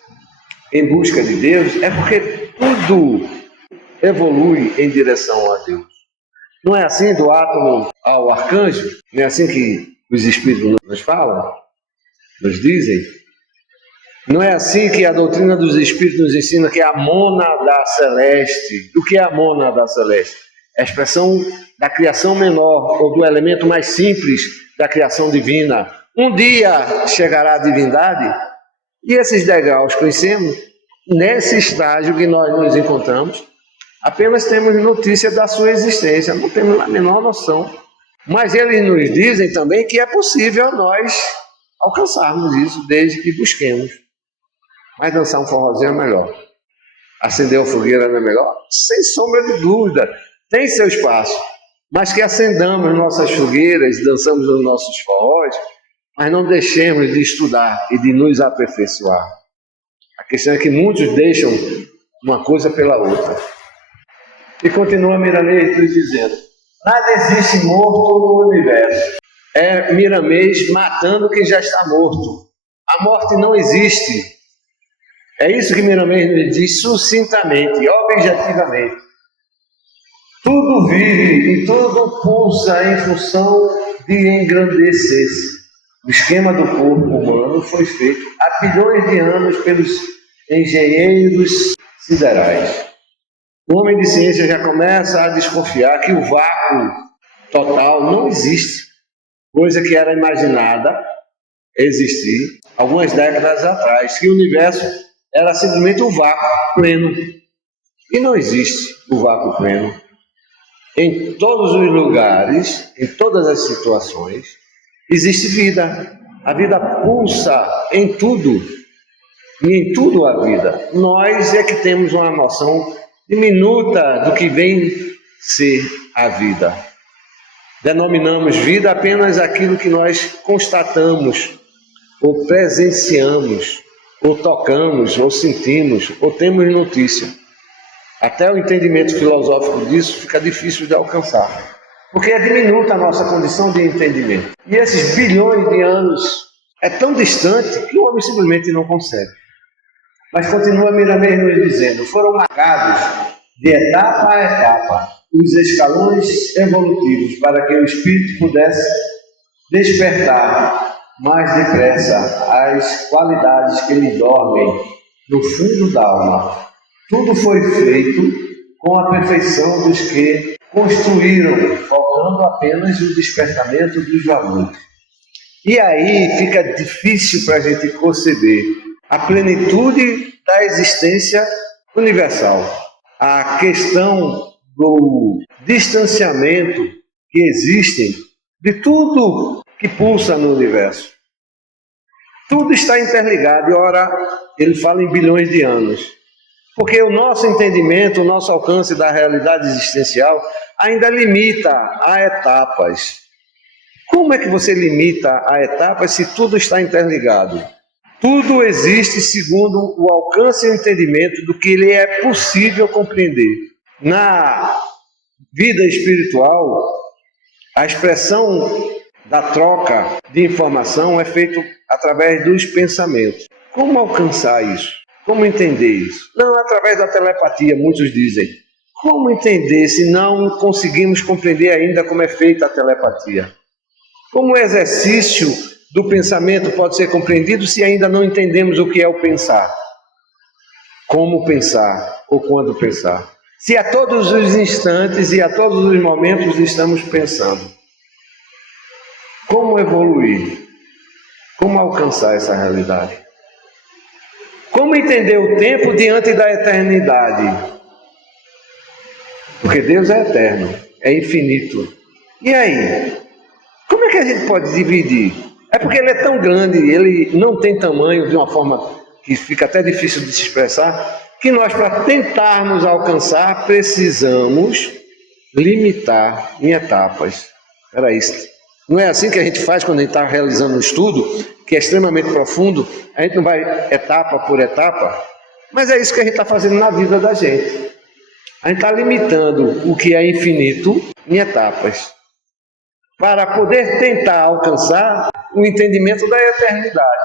em busca de Deus, é porque tudo evolui em direção a Deus. Não é assim do átomo ao arcanjo? Não é assim que os espíritos nos falam? Nos dizem? Não é assim que a doutrina dos espíritos nos ensina que é a mônada celeste? O que é a mônada celeste? É a expressão da criação menor, ou do elemento mais simples da criação divina. Um dia chegará a divindade, e esses degraus conhecemos. Nesse estágio que nós nos encontramos, apenas temos notícia da sua existência, não temos a menor noção. Mas eles nos dizem também que é possível nós alcançarmos isso, desde que busquemos. Mas dançar um forrozinho é melhor. Acender uma fogueira não é melhor? Sem sombra de dúvida, tem seu espaço. Mas que acendamos nossas fogueiras, dançamos os nossos forrós, mas não deixemos de estudar e de nos aperfeiçoar. A questão é que muitos deixam uma coisa pela outra. E continua Miramês dizendo: nada existe morto no universo. É Miramês matando quem já está morto. A morte não existe. É isso que Miramês nos diz sucintamente, objetivamente. Tudo vive e tudo pulsa em função de engrandecer-se. O esquema do corpo humano foi feito há bilhões de anos pelos engenheiros siderais. O homem de ciência já começa a desconfiar que o vácuo total não existe, coisa que era imaginada existir algumas décadas atrás, que o universo era simplesmente um vácuo pleno. E não existe o vácuo pleno. Em todos os lugares, em todas as situações, existe vida. A vida pulsa em tudo. E em tudo há vida. Nós é que temos uma noção diminuta do que vem ser a vida. Denominamos vida apenas aquilo que nós constatamos ou presenciamos, ou tocamos, ou sentimos, ou temos notícia. Até o entendimento filosófico disso fica difícil de alcançar, porque é diminuta a nossa condição de entendimento. E esses bilhões de anos é tão distante que o homem simplesmente não consegue. Mas continua Miramês nos dizendo, foram marcados de etapa a etapa os escalões evolutivos para que o espírito pudesse despertar mais depressa as qualidades que lhe dormem no fundo da alma. Tudo foi feito com a perfeição dos que construíram, faltando apenas o despertamento dos valores. E aí fica difícil para a gente conceber a plenitude da existência universal. A questão do distanciamento que existe de tudo que pulsa no universo. Tudo está interligado, e ora, ele fala em bilhões de anos. Porque o nosso entendimento, o nosso alcance da realidade existencial ainda limita a etapas. Como é que você limita a etapas se tudo está interligado? Tudo existe segundo o alcance e o entendimento do que lhe é possível compreender. Na vida espiritual, a expressão da troca de informação é feita através dos pensamentos. Como alcançar isso? Como entender isso? Não através da telepatia, muitos dizem. Como entender se não conseguimos compreender ainda como é feita a telepatia? Como o exercício do pensamento pode ser compreendido se ainda não entendemos o que é o pensar? Como pensar ou quando pensar? Se a todos os instantes e a todos os momentos estamos pensando. Como evoluir? Como alcançar essa realidade? Como entender o tempo diante da eternidade? Porque Deus é eterno, é infinito. E aí? Como é que a gente pode dividir? É porque ele é tão grande, ele não tem tamanho de uma forma que fica até difícil de se expressar, que nós, para tentarmos alcançar, precisamos limitar em etapas. Era isso. Não é assim que a gente faz quando a gente está realizando um estudo, que é extremamente profundo, a gente não vai etapa por etapa, mas é isso que a gente está fazendo na vida da gente. A gente está limitando o que é infinito em etapas, para poder tentar alcançar o entendimento da eternidade.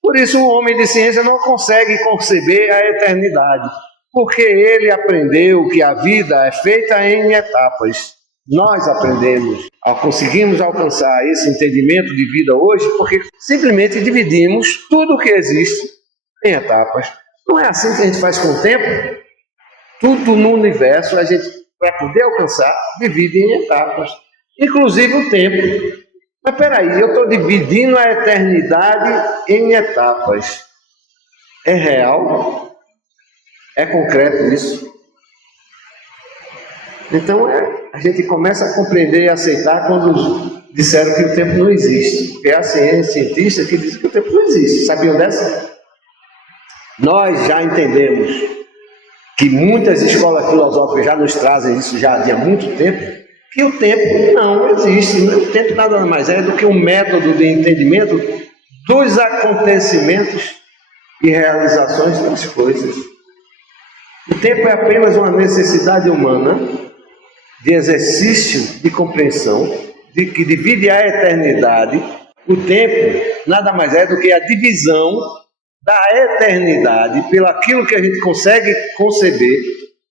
Por isso o homem de ciência não consegue conceber a eternidade, porque ele aprendeu que a vida é feita em etapas. Nós aprendemos, conseguimos alcançar esse entendimento de vida hoje, porque simplesmente dividimos tudo o que existe em etapas. Não é assim que a gente faz com o tempo? Tudo no universo, a gente, para poder alcançar, divide em etapas. Inclusive o tempo. Mas peraí, eu estou dividindo a eternidade em etapas. É real? É concreto isso? Então a gente começa a compreender e aceitar quando disseram que o tempo não existe. Porque há cientistas que dizem que o tempo não existe. Sabiam dessa? Nós já entendemos que muitas escolas filosóficas já nos trazem isso já há muito tempo, que o tempo não existe. O tempo nada mais é do que um método de entendimento dos acontecimentos e realizações das coisas. O tempo é apenas uma necessidade humana de exercício de compreensão, que divide a eternidade. O tempo nada mais é do que a divisão da eternidade pelo aquilo que a gente consegue conceber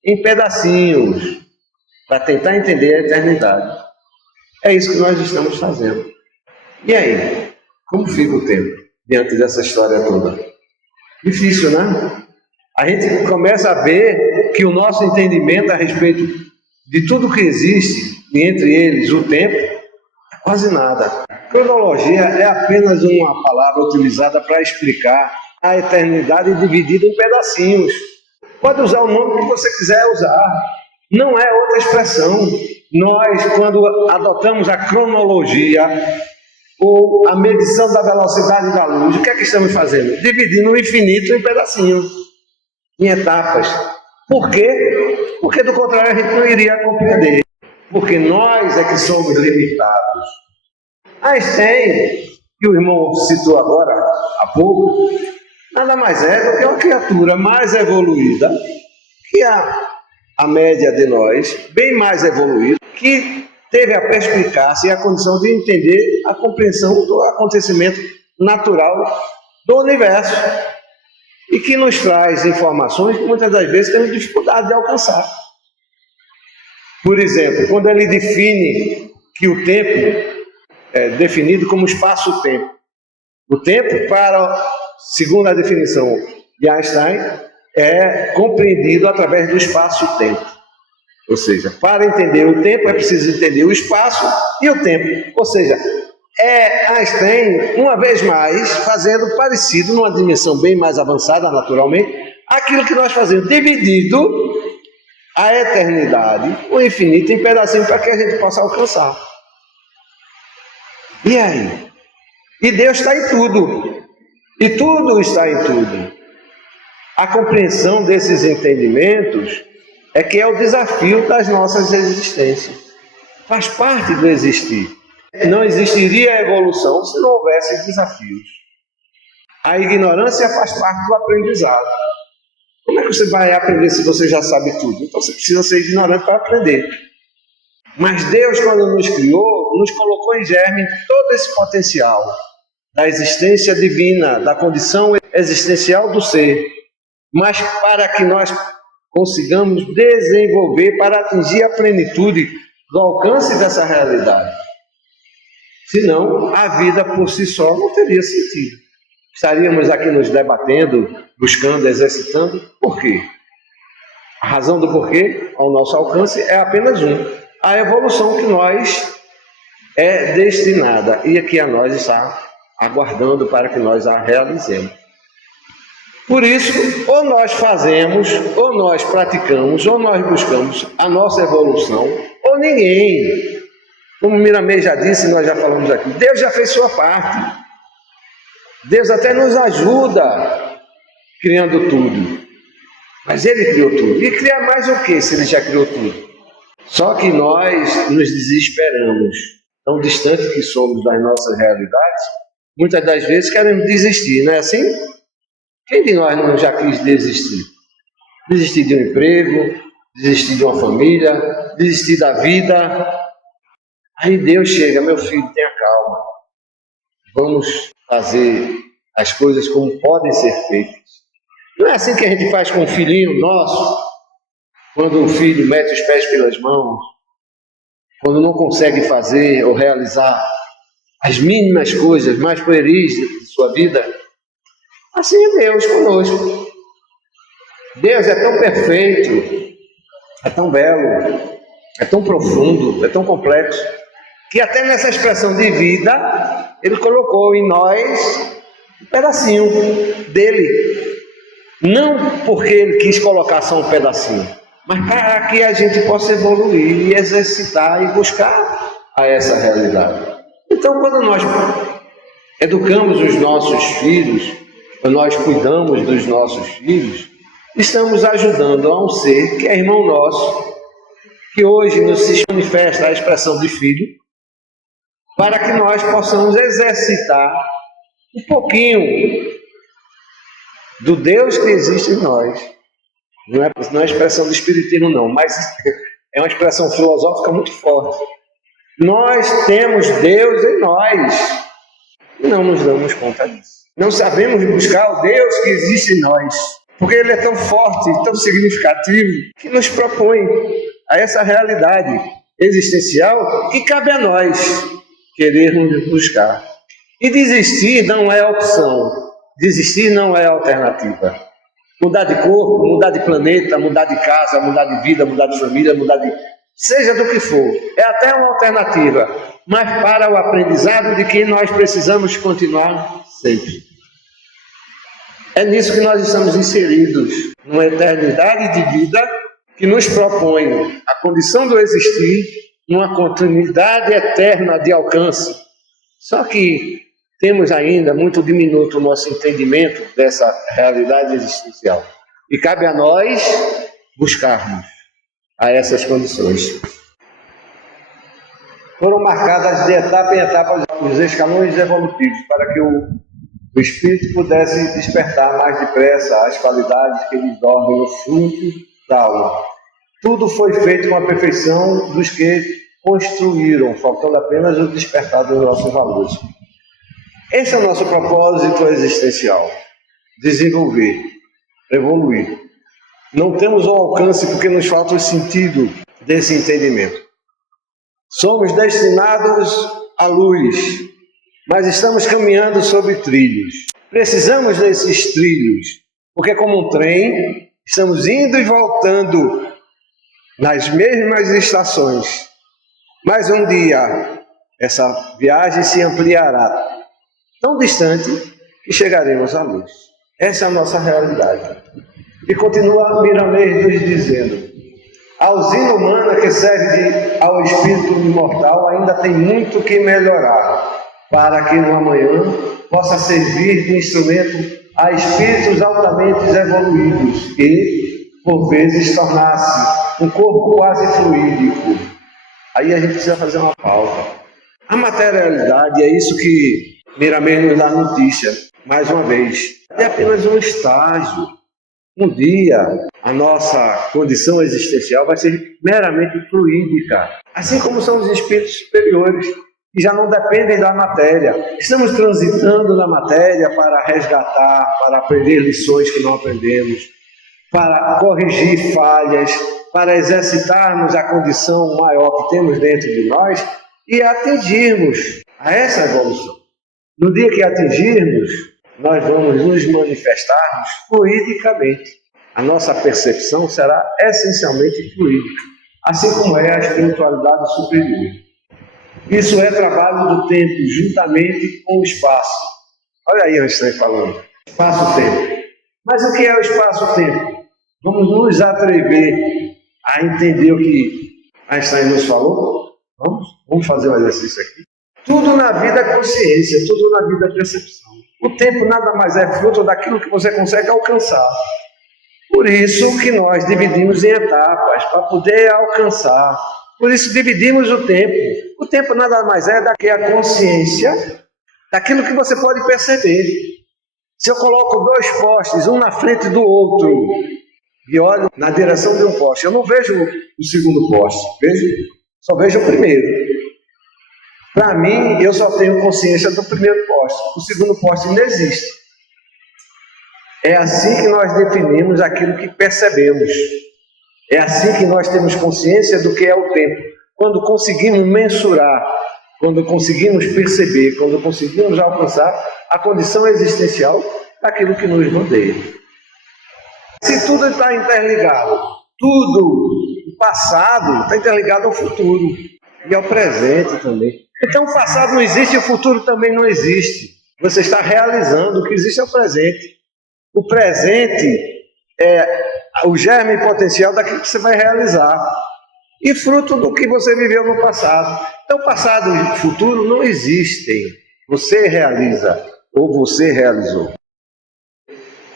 em pedacinhos, para tentar entender a eternidade. É isso que nós estamos fazendo. E aí? Como fica o tempo diante dessa história toda? Difícil, né? A gente começa a ver que o nosso entendimento a respeito de tudo que existe, e entre eles o tempo, é quase nada. Cronologia é apenas uma palavra utilizada para explicar a eternidade dividida em pedacinhos. Pode usar o nome que você quiser usar. Não é outra expressão. Nós, quando adotamos a cronologia ou a medição da velocidade da luz, o que é que estamos fazendo? Dividindo o infinito em pedacinhos, em etapas. Por quê? Porque do contrário a gente não iria compreender. Porque nós é que somos limitados. Einstein que o irmão citou agora há pouco, nada mais é do que uma criatura mais evoluída que a média de nós, bem mais evoluída, que teve a perspicácia e a condição de entender a compreensão do acontecimento natural do universo e que nos traz informações que muitas das vezes temos dificuldade de alcançar. Por exemplo, quando ele define que o tempo é definido como espaço-tempo. O tempo, segundo a definição de Einstein, é compreendido através do espaço-tempo. Ou seja, para entender o tempo é preciso entender o espaço e o tempo. Ou seja, Einstein, uma vez mais, fazendo parecido, numa dimensão bem mais avançada, naturalmente, aquilo que nós fazemos, dividido a eternidade, o infinito, em pedacinhos para que a gente possa alcançar. E aí? E Deus está em tudo. E tudo está em tudo. A compreensão desses entendimentos é que é o desafio das nossas existências. Faz parte do existir. Não existiria evolução se não houvesse desafios. A ignorância faz parte do aprendizado. Como é que você vai aprender se você já sabe tudo? Então você precisa ser ignorante para aprender. Mas Deus, quando nos criou, nos colocou em germe todo esse potencial da existência divina, da condição existencial do ser, mas para que nós consigamos desenvolver para atingir a plenitude do alcance dessa realidade. Senão, a vida por si só não teria sentido. Estaríamos aqui nos debatendo, buscando, exercitando. Por quê? A razão do porquê, ao nosso alcance, é apenas a evolução que nós é destinada e que a nós está aguardando para que nós a realizemos. Por isso, ou nós fazemos, ou nós praticamos, ou nós buscamos a nossa evolução, ou ninguém. Como Miramês já disse, nós já falamos aqui, Deus já fez sua parte. Deus até nos ajuda criando tudo. Mas Ele criou tudo. E criar mais o que se Ele já criou tudo? Só que nós nos desesperamos, tão distante que somos das nossas realidades, muitas das vezes queremos desistir, não é assim? Quem de nós não já quis desistir? Desistir de um emprego, desistir de uma família, desistir da vida. Aí Deus chega, meu filho, tenha calma. Vamos fazer as coisas como podem ser feitas. Não é assim que a gente faz com um filhinho nosso, quando o filho mete os pés pelas mãos, quando não consegue fazer ou realizar as mínimas coisas mais pueris de sua vida. Assim é Deus conosco. Deus é tão perfeito, é tão belo, é tão profundo, é tão complexo, que até nessa expressão de vida, Ele colocou em nós um pedacinho dele. Não porque Ele quis colocar só um pedacinho, mas para que a gente possa evoluir e exercitar e buscar a essa realidade. Então, quando nós educamos os nossos filhos, nós cuidamos dos nossos filhos, estamos ajudando a um ser que é irmão nosso, que hoje nos se manifesta a expressão de filho, para que nós possamos exercitar um pouquinho do Deus que existe em nós. Não é expressão do espiritismo não, mas é uma expressão filosófica muito forte. Nós temos Deus em nós e não nos damos conta disso. Não sabemos buscar o Deus que existe em nós, porque Ele é tão forte, tão significativo, que nos propõe a essa realidade existencial que cabe a nós querermos buscar. E desistir não é opção, desistir não é alternativa. Mudar de corpo, mudar de planeta, mudar de casa, mudar de vida, mudar de família, seja do que for, é até uma alternativa, mas para o aprendizado de que nós precisamos continuar sempre. É nisso que nós estamos inseridos, numa eternidade de vida que nos propõe a condição do existir, numa continuidade eterna de alcance. Só que temos ainda muito diminuto o nosso entendimento dessa realidade existencial. E cabe a nós buscarmos a essas condições. foram marcadas de etapa em etapa os escalões evolutivos para que o espírito pudesse despertar mais depressa as qualidades que lhes dormem no fundo da alma. Tudo foi feito com a perfeição dos que construíram, faltando apenas o despertar dos nossos valores. Esse é o nosso propósito existencial: desenvolver, evoluir. Não temos o alcance porque nos falta o sentido desse entendimento. Somos destinados à luz, mas estamos caminhando sobre trilhos. Precisamos desses trilhos, porque como um trem, estamos indo e voltando nas mesmas estações. Mas um dia, essa viagem se ampliará, tão distante que chegaremos à luz. Essa é a nossa realidade. E continua Miramês nos dizendo: a usina humana que serve ao espírito imortal ainda tem muito que melhorar, para que no amanhã possa servir de instrumento a espíritos altamente evoluídos e, por vezes, tornar-se um corpo quase fluídico. Aí a gente precisa fazer uma pausa. A materialidade é isso que Miramês nos dá notícia, mais uma vez. É apenas um estágio. Um dia, a nossa condição existencial vai ser meramente fluídica, assim como são os espíritos superiores, que já não dependem da matéria. Estamos transitando na matéria para resgatar, para aprender lições que não aprendemos, para corrigir falhas, para exercitarmos a condição maior que temos dentro de nós e atingirmos a essa evolução. No dia que atingirmos, nós vamos nos manifestarmos fluidicamente. A nossa percepção será essencialmente fluídica, assim como é a espiritualidade superior. Isso é trabalho do tempo, juntamente com o espaço. Olha aí Einstein falando, espaço-tempo. Mas o que é o espaço-tempo? Vamos nos atrever a entender o que Einstein nos falou? Vamos fazer um exercício aqui. Tudo na vida é consciência, tudo na vida é percepção. O tempo nada mais é fruto daquilo que você consegue alcançar. Por isso que nós dividimos em etapas, para poder alcançar. Por isso dividimos o tempo. O tempo nada mais é do que a consciência daquilo que você pode perceber. Se eu coloco dois postes, um na frente do outro, e olho na direção de um poste, eu não vejo o segundo poste, só vejo o primeiro. Para mim, eu só tenho consciência do primeiro poste. O segundo poste não existe. É assim que nós definimos aquilo que percebemos. É assim que nós temos consciência do que é o tempo. Quando conseguimos mensurar, quando conseguimos perceber, quando conseguimos alcançar a condição existencial daquilo que nos rodeia. Se tudo está interligado, tudo, o passado está interligado ao futuro e ao presente também. Então o passado não existe e o futuro também não existe. Você está realizando, o que existe é o presente. O presente é o germe potencial daquilo que você vai realizar e fruto do que você viveu no passado. Então passado e futuro não existem. Você realiza ou você realizou.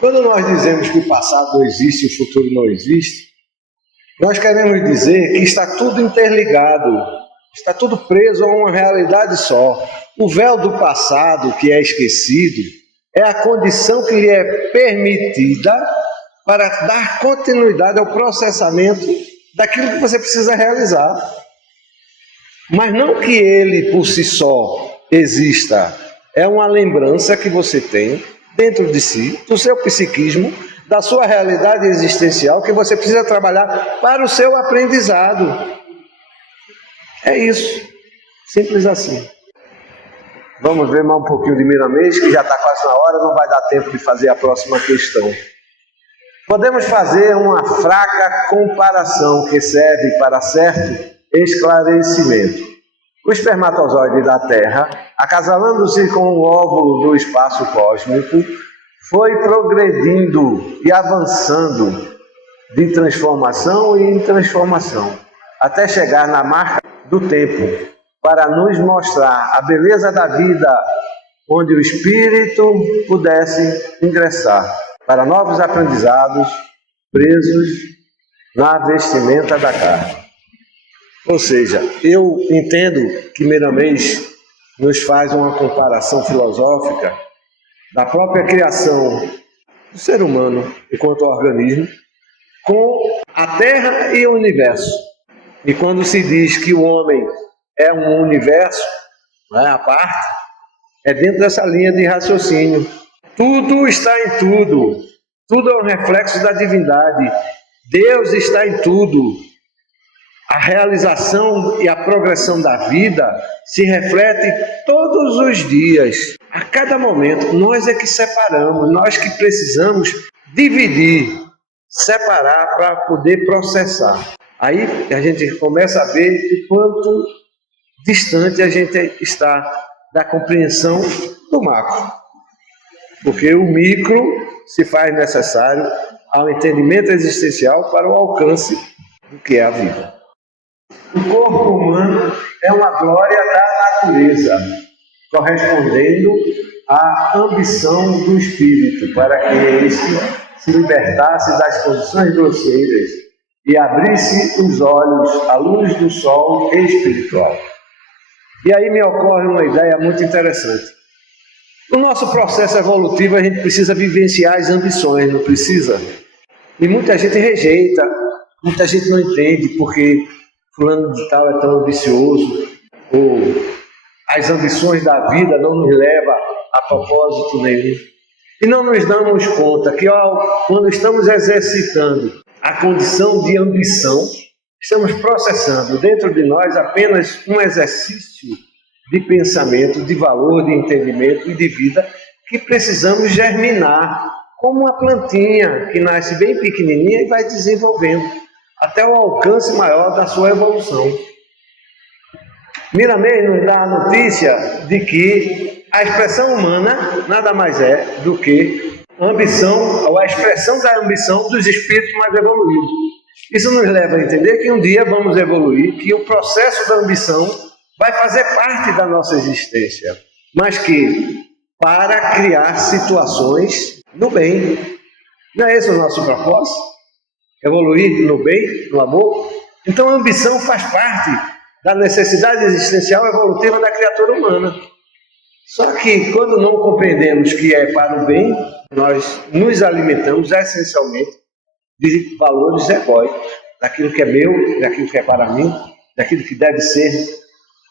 Quando nós dizemos que o passado não existe e o futuro não existe, nós queremos dizer que está tudo interligado. Está tudo preso a uma realidade só. O véu do passado, que é esquecido, é a condição que lhe é permitida para dar continuidade ao processamento daquilo que você precisa realizar. Mas não que ele por si só exista. É uma lembrança que você tem dentro de si, do seu psiquismo, da sua realidade existencial, que você precisa trabalhar para o seu aprendizado. É isso, simples assim. Vamos ver mais um pouquinho de Miramês, que já está quase na hora, não vai dar tempo de fazer a próxima questão. Podemos fazer uma fraca comparação que serve para certo esclarecimento. O espermatozoide da Terra, acasalando-se com o óvulo do espaço cósmico, foi progredindo e avançando de transformação em transformação, até chegar na marca do tempo, para nos mostrar a beleza da vida, onde o espírito pudesse ingressar para novos aprendizados presos na vestimenta da carne. Ou seja, eu entendo que Miramês nos faz uma comparação filosófica da própria criação do ser humano enquanto organismo com a Terra e o universo. E quando se diz que o homem é um universo, né, à parte, é dentro dessa linha de raciocínio. Tudo está em tudo. Tudo é um reflexo da divindade. Deus está em tudo. A realização e a progressão da vida se reflete todos os dias, a cada momento. Nós é que separamos, nós que precisamos dividir, separar para poder processar. Aí a gente começa a ver o quanto distante a gente está da compreensão do macro. Porque o micro se faz necessário ao entendimento existencial para o alcance do que é a vida. O corpo humano é uma glória da natureza, correspondendo à ambição do espírito, para que este se libertasse das condições grosseiras e abrisse os olhos à luz do sol espiritual. E aí me ocorre uma ideia muito interessante. No nosso processo evolutivo, a gente precisa vivenciar as ambições, não precisa? E muita gente rejeita, muita gente não entende porque fulano de tal é tão ambicioso, ou as ambições da vida não nos levam a propósito nenhum. E não nos damos conta que quando estamos exercitando a condição de ambição, estamos processando dentro de nós apenas um exercício de pensamento, de valor, de entendimento e de vida que precisamos germinar como uma plantinha que nasce bem pequenininha e vai desenvolvendo até o alcance maior da sua evolução. Miramês nos dá a notícia de que a expressão humana nada mais é do que a ambição, ou a expressão da ambição dos espíritos mais evoluídos. Isso nos leva a entender que um dia vamos evoluir, que o processo da ambição vai fazer parte da nossa existência, mas que para criar situações no bem. Não é esse o nosso propósito? Evoluir no bem, no amor? Então a ambição faz parte da necessidade existencial evolutiva da criatura humana. Só que quando não compreendemos que é para o bem, nós nos alimentamos essencialmente de valores egóicos, daquilo que é meu, daquilo que é para mim, daquilo que deve ser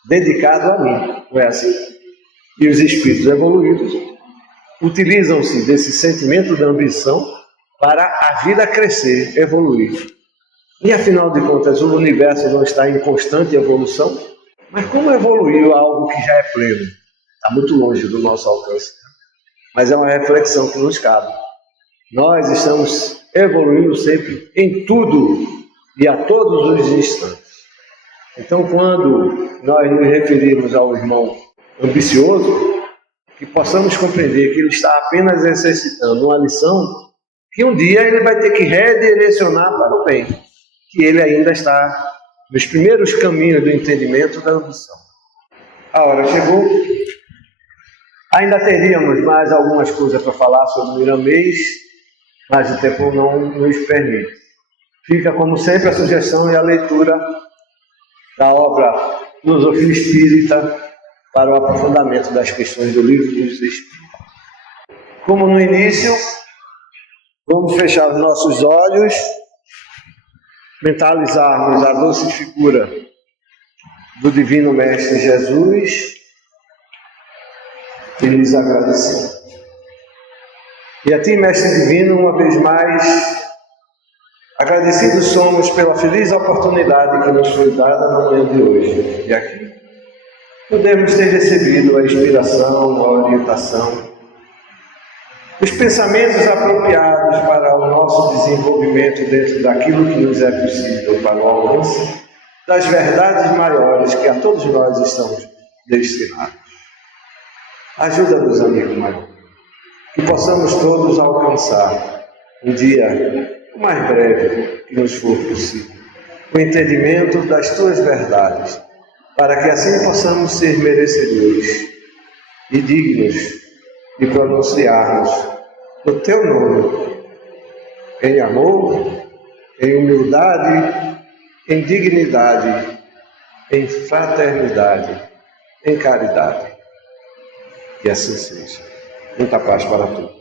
dedicado a mim. Não é assim? E os espíritos evoluídos utilizam-se desse sentimento da ambição para a vida crescer, evoluir. E afinal de contas, o universo não está em constante evolução? Mas como evoluiu algo que já é pleno? Está muito longe do nosso alcance. Mas é uma reflexão que nos cabe. Nós estamos evoluindo sempre em tudo e a todos os instantes. Então, quando nós nos referimos ao irmão ambicioso, que possamos compreender que ele está apenas exercitando uma lição que um dia ele vai ter que redirecionar para o bem, que ele ainda está nos primeiros caminhos do entendimento da ambição. A hora chegou. Ainda teríamos mais algumas coisas para falar sobre o Miramês, mas o tempo não nos permite. Fica, como sempre, a sugestão e a leitura da obra Filosofia Espírita para o aprofundamento das questões do Livro dos Espíritos. Como no início, vamos fechar os nossos olhos, mentalizarmos a doce figura do Divino Mestre Jesus e lhes agradecer. E a Ti, Mestre Divino, uma vez mais, agradecidos somos pela feliz oportunidade que nos foi dada na manhã de hoje. E aqui podemos ter recebido a inspiração, a orientação, os pensamentos apropriados para o nosso desenvolvimento dentro daquilo que nos é possível para o alcance das verdades maiores que a todos nós estamos destinados. Ajuda-nos, amigo maior, que possamos todos alcançar um dia o mais breve que nos for possível o entendimento das Tuas verdades, para que assim possamos ser merecedores e dignos de pronunciarmos o Teu nome em amor, em humildade, em dignidade em fraternidade, em caridade. Que assim seja. Muita paz para todos.